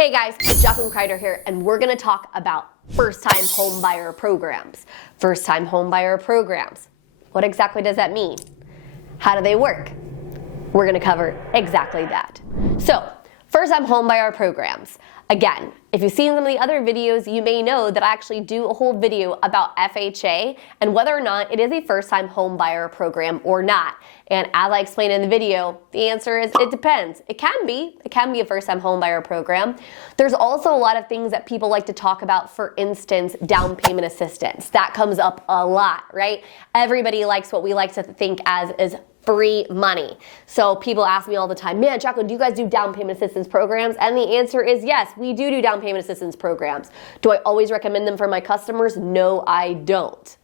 Hey guys, Jacqueline Kreider here, and we're gonna talk about first-time home buyer programs. First-time home buyer programs. What exactly does that mean? How do they work? We're gonna cover exactly that. So, first-time home buyer programs. Again, if you've seen some of the other videos, you may know that I actually do a whole video about FHA and whether or not it is a first-time home buyer program or not. And as I explained in the video, the answer is it depends. It can be a first-time home buyer program. There's also a lot of things that people like to talk about, for instance, down payment assistance. That comes up a lot, right? Everybody likes what we like to think as is free money. So people ask me all the time, man, Jacqueline, do you guys do down payment assistance programs? And the answer is yes, we do down payment assistance programs. Do I always recommend them for my customers? No, I don't.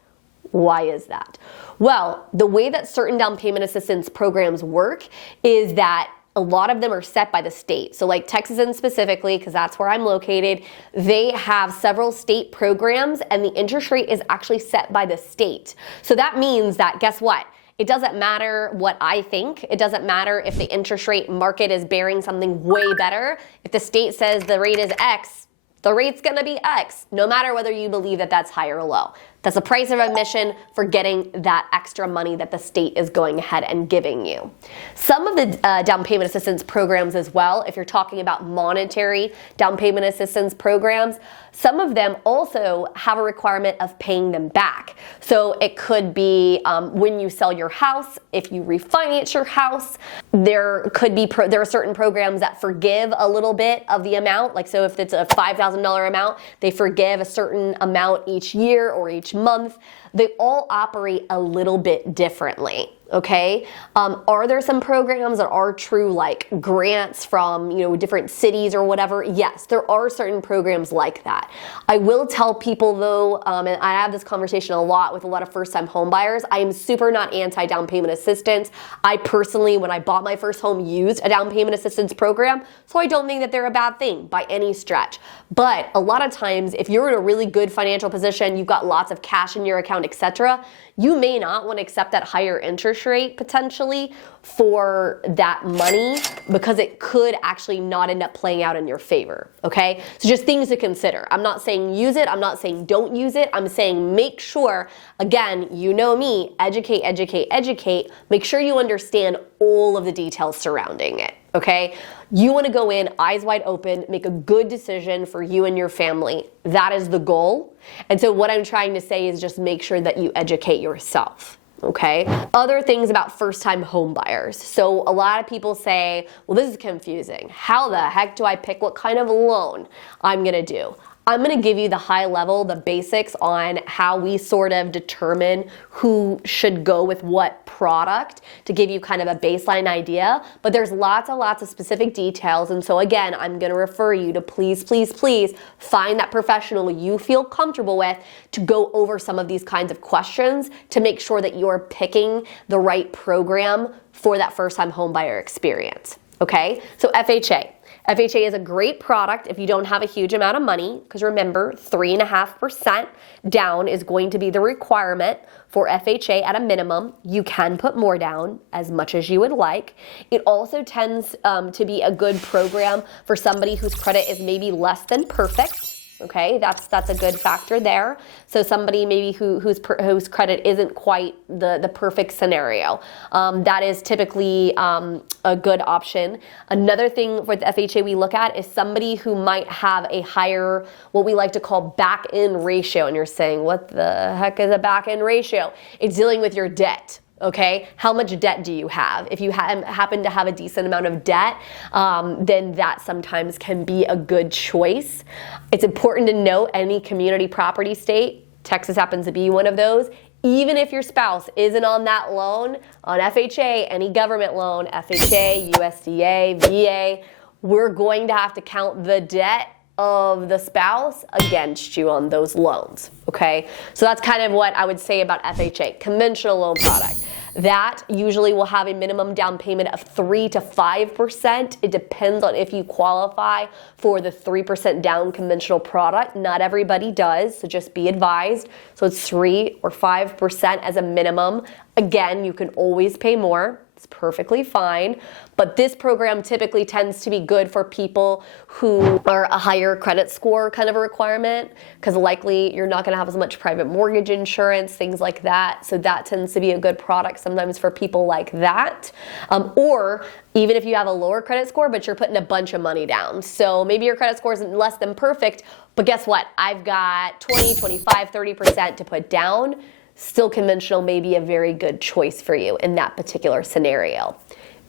Why is that? Well, the way that certain down payment assistance programs work is that a lot of them are set by the state. So like Texas specifically, because that's where I'm located, they have several state programs and the interest rate is actually set by the state. So that means that, guess what? It doesn't matter what I think. It doesn't matter if the interest rate market is bearing something way better. If the state says the rate is X, the rate's gonna be X, no matter whether you believe that that's high or low. That's the price of admission for getting that extra money that the state is going ahead and giving you. Some of the down payment assistance programs as well, if you're talking about monetary down payment assistance programs, some of them also have a requirement of paying them back. So it could be when you sell your house, if you refinance your house, there are certain programs that forgive a little bit of the amount. Like, so if it's a $5,000 amount, they forgive a certain amount each year or each month. They all operate a little bit differently. Okay, are there some programs that are true, like grants from different cities or whatever? Yes, there are certain programs like that. I will tell people though, and I have this conversation a lot with a lot of first-time home buyers, I am super not anti-down payment assistance. I personally, when I bought my first home, used a down payment assistance program, so I don't think that they're a bad thing by any stretch. But a lot of times, if you're in a really good financial position, you've got lots of cash in your account, etc., you may not want to accept that higher interest rate potentially for that money because it could actually not end up playing out in your favor, okay? So just things to consider. I'm not saying use it. I'm not saying don't use it. I'm saying make sure, again, you know me, educate, educate, educate. Make sure you understand all of the details surrounding it, okay? You want to go in eyes wide open, make a good decision for you and your family. That is the goal. And so what I'm trying to say is just make sure that you educate yourself. Okay. Other things about first-time home buyers. So a lot of people say, well, this is confusing. How the heck do I pick what kind of loan I'm going to do? I'm going to give you the high level, the basics on how we sort of determine who should go with what product to give you kind of a baseline idea. But there's lots and lots of specific details. And so again, I'm going to refer you to please, please, please find that professional you feel comfortable with to go over some of these kinds of questions to make sure that you're picking the right program for that first-time home buyer experience. Okay, so FHA. FHA is a great product if you don't have a huge amount of money, because remember, 3.5% down is going to be the requirement for FHA at a minimum. You can put more down, as much as you would like. It also tends to be a good program for somebody whose credit is maybe less than perfect. Okay, that's a good factor there. So somebody maybe whose credit isn't quite the perfect scenario. That is typically a good option. Another thing with FHA we look at is somebody who might have a higher, what we like to call back-end ratio. And you're saying, what the heck is a back-end ratio? It's dealing with your debt. Okay, how much debt do you have? If you happen to have a decent amount of debt, then that sometimes can be a good choice. It's important to note any community property state, Texas happens to be one of those, even if your spouse isn't on that loan, on FHA, any government loan, FHA, USDA, VA, we're going to have to count the debt of the spouse against you on those loans, okay? So that's kind of what I would say about FHA, conventional loan product. That usually will have a minimum down payment of 3 to 5%. It depends on if you qualify for the 3% down conventional product. Not everybody does, so just be advised. So it's 3 or 5% as a minimum. Again, you can always pay more. It's perfectly fine. But this program typically tends to be good for people who are a higher credit score kind of a requirement, because likely you're not going to have as much private mortgage insurance, things like that. So that tends to be a good product sometimes for people like that. Or even if you have a lower credit score, but you're putting a bunch of money down. So maybe your credit score is less than perfect, but guess what? I've got 20, 25, 30% to put down. Still, conventional may be a very good choice for you in that particular scenario.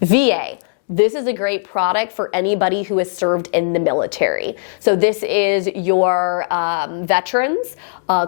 VA. This is a great product for anybody who has served in the military. So this is your veterans,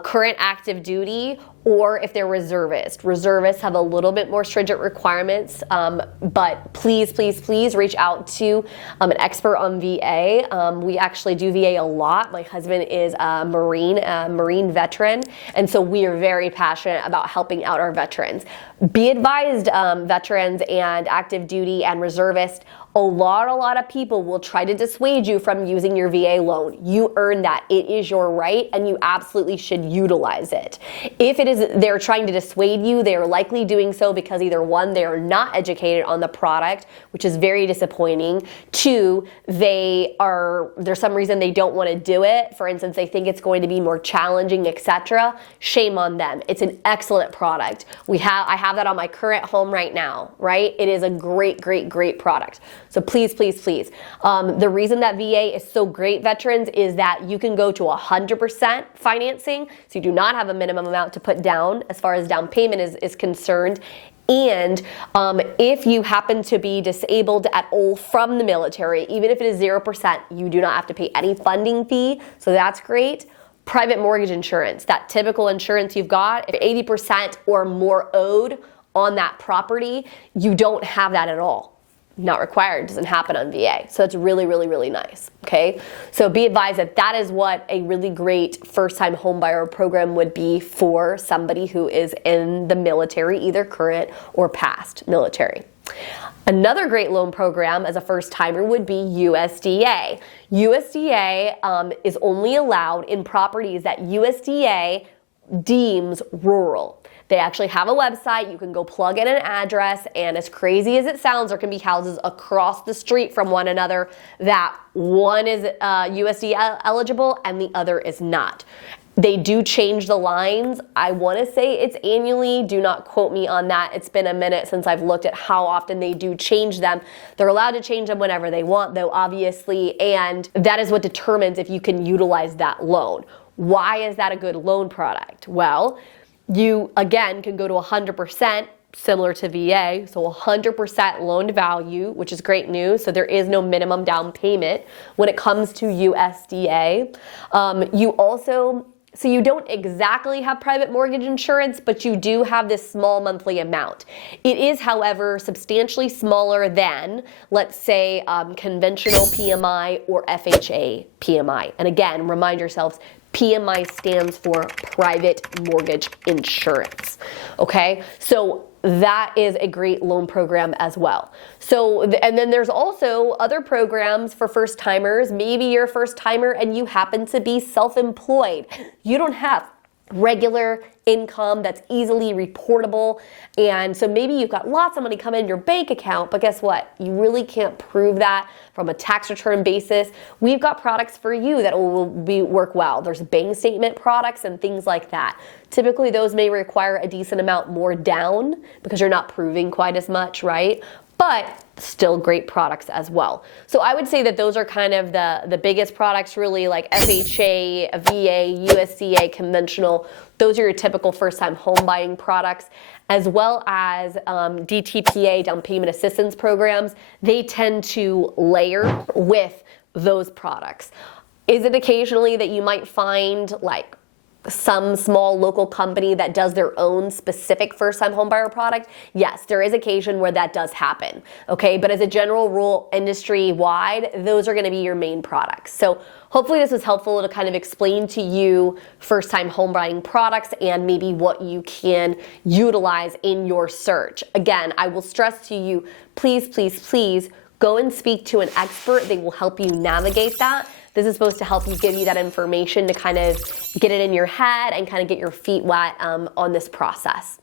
current active duty, or if they're reservists. Reservists have a little bit more stringent requirements, but please, please, please reach out to an expert on VA. We actually do VA a lot. My husband is a Marine veteran, and so we are very passionate about helping out our veterans. Be advised, veterans and active duty and reservists, a lot of people will try to dissuade you from using your VA loan. You earn that. It is your right, and you absolutely should utilize it. If they're trying to dissuade you, they are likely doing so because either one, they are not educated on the product, which is very disappointing. Two, there's some reason they don't want to do it. For instance, they think it's going to be more challenging, etc. Shame on them. It's an excellent product. I have that on my current home right now, right? It is a great, great, great product. So please, please, please. The reason that VA is so great, veterans, is that you can go to 100% financing. So you do not have a minimum amount to put down as far as down payment is concerned. And if you happen to be disabled at all from the military, even if it is 0%, you do not have to pay any funding fee. So that's great. Private mortgage insurance, that typical insurance you've got, if 80% or more owed on that property, you don't have that at all. Not required, doesn't happen on VA. So it's really, really, really nice, okay? So be advised that that is what a really great first-time homebuyer program would be for somebody who is in the military, either current or past military. Another great loan program as a first-timer would be USDA. USDA is only allowed in properties that USDA deems rural. They actually have a website. You can go plug in an address, and as crazy as it sounds, there can be houses across the street from one another that one is USDA eligible and the other is not. They do change the lines. I want to say it's annually. Do not quote me on that. It's been a minute since I've looked at how often they do change them. They're allowed to change them whenever they want, though, obviously, and that is what determines if you can utilize that loan. Why is that a good loan product? Well, you, again, can go to 100%, similar to VA, so 100% loan to value, which is great news. So there is no minimum down payment when it comes to USDA. So you don't exactly have private mortgage insurance, but you do have this small monthly amount. It is, however, substantially smaller than, let's say, conventional PMI or FHA PMI. And again, remind yourselves, PMI stands for private mortgage insurance, okay? So that is a great loan program as well. So, and then there's also other programs for first timers. Maybe you're a first timer and you happen to be self-employed. You don't have regular income that's easily reportable, and so maybe you've got lots of money coming in your bank account, but guess what? You really can't prove that from a tax return basis. We've got products for you that will work well. There's bank statement products and things like that. Typically, those may require a decent amount more down because you're not proving quite as much, right? But still great products as well. So I would say that those are kind of the biggest products, really, like FHA, VA, USDA, conventional. Those are your typical first-time home buying products, as well as DTPA, down payment assistance programs. They tend to layer with those products. Is it occasionally that you might find like some small local company that does their own specific first-time homebuyer product? Yes, there is occasion where that does happen, okay? But as a general rule, industry-wide, those are gonna be your main products. So hopefully this was helpful to kind of explain to you first-time homebuying products and maybe what you can utilize in your search. Again, I will stress to you, please, please, please go and speak to an expert. They will help you navigate that. This is supposed to help you, give you that information to kind of get it in your head and kind of get your feet wet on this process.